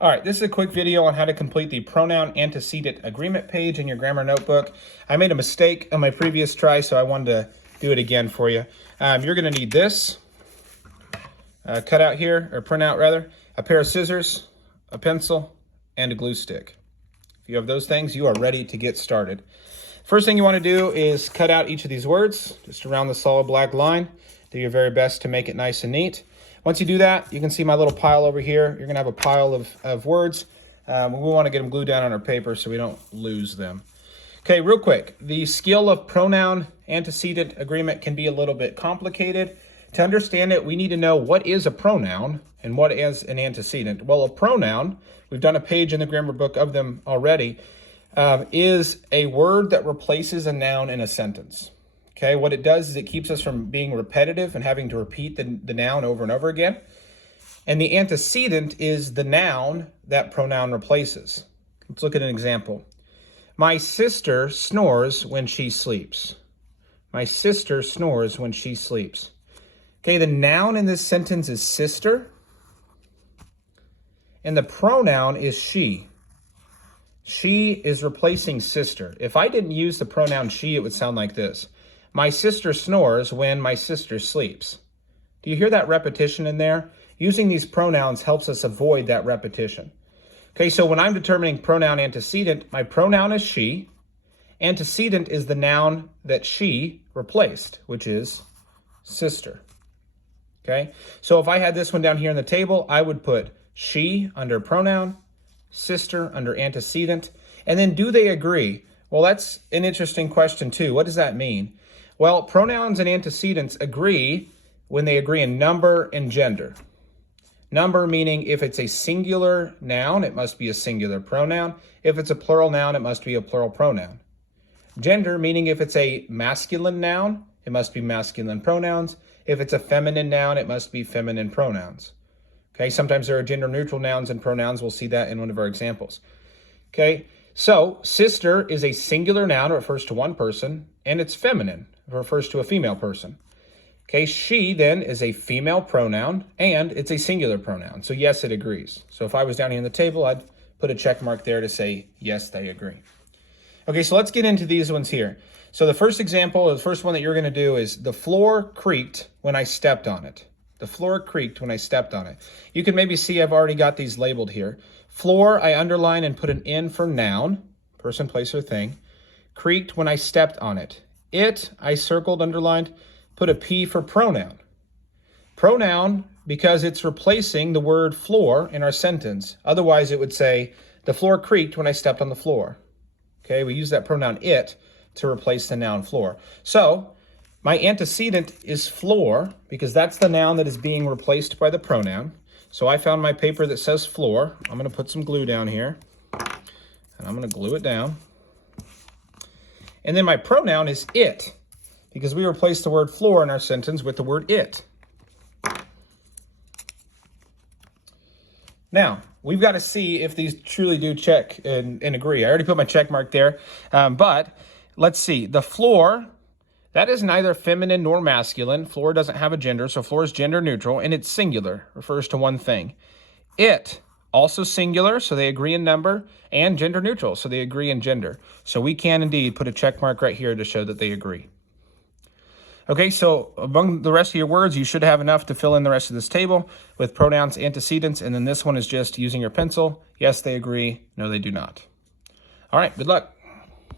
All right, this is a quick video on how to complete the pronoun-antecedent agreement page in your grammar notebook. I made a mistake on my previous try, so I wanted to do it again for you. You're going to need this cut out here, or print out rather, a pair of scissors, a pencil, and a glue stick. If you have those things, you are ready to get started. First thing you want to do is cut out each of these words, just around the solid black line. Do your very best to make it nice and neat. Once you do that, you can see my little pile over here. You're going to have a pile of words. We want to get them glued down on our paper so we don't lose them. Okay, real quick. The skill of pronoun-antecedent agreement can be a little bit complicated. To understand it, we need to know what is a pronoun and what is an antecedent. Well, a pronoun, we've done a page in the grammar book of them already, is a word that replaces a noun in a sentence. Okay, what it does is it keeps us from being repetitive and having to repeat the noun over and over again. And the antecedent is the noun that pronoun replaces. Let's look at an example. My sister snores when she sleeps. My sister snores when she sleeps. Okay, the noun in this sentence is sister, and the pronoun is she. She is replacing sister. If I didn't use the pronoun she, it would sound like this. My sister snores when my sister sleeps. Do you hear that repetition in there? Using these pronouns helps us avoid that repetition. Okay, so when I'm determining pronoun antecedent, my pronoun is she. Antecedent is the noun that she replaced, which is sister. Okay, so if I had this one down here in the table, I would put she under pronoun, sister under antecedent, and then do they agree? Well, that's an interesting question too. What does that mean? Well, pronouns and antecedents agree when they agree in number and gender. Number meaning if it's a singular noun, it must be a singular pronoun. If it's a plural noun, it must be a plural pronoun. Gender meaning if it's a masculine noun, it must be masculine pronouns. If it's a feminine noun, it must be feminine pronouns. Okay, sometimes there are gender neutral nouns and pronouns. We'll see that in one of our examples. Okay, so sister is a singular noun, it refers to one person, and it's feminine, it refers to a female person. Okay, she then is a female pronoun, and it's a singular pronoun. So yes, it agrees. So if I was down here in the table, I'd put a check mark there to say, yes, they agree. Okay, so let's get into these ones here. So the first example, the first one that you're going to do is the floor creaked when I stepped on it. The floor creaked when I stepped on it. You can maybe see I've already got these labeled here. Floor, I underline and put an N for noun, person, place, or thing. Creaked when I stepped on it. It, I circled, underlined, put a P for pronoun. Pronoun because it's replacing the word floor in our sentence. Otherwise, it would say, the floor creaked when I stepped on the floor. Okay, we use that pronoun it to replace the noun floor. So, my antecedent is floor because that's the noun that is being replaced by the pronoun. So I found my paper that says floor. I'm going to put some glue down here, and I'm going to glue it down. And then my pronoun is it, because we replaced the word floor in our sentence with the word it. Now, we've got to see if these truly do check and agree. I already put my check mark there, but let's see. The floor, that is neither feminine nor masculine. Floor doesn't have a gender, so floor is gender neutral, and it's singular, refers to one thing. It, also singular, so they agree in number, and gender neutral, so they agree in gender. So we can indeed put a check mark right here to show that they agree. Okay, so among the rest of your words, you should have enough to fill in the rest of this table with pronouns, antecedents, and then this one is just using your pencil. Yes, they agree. No, they do not. All right, good luck.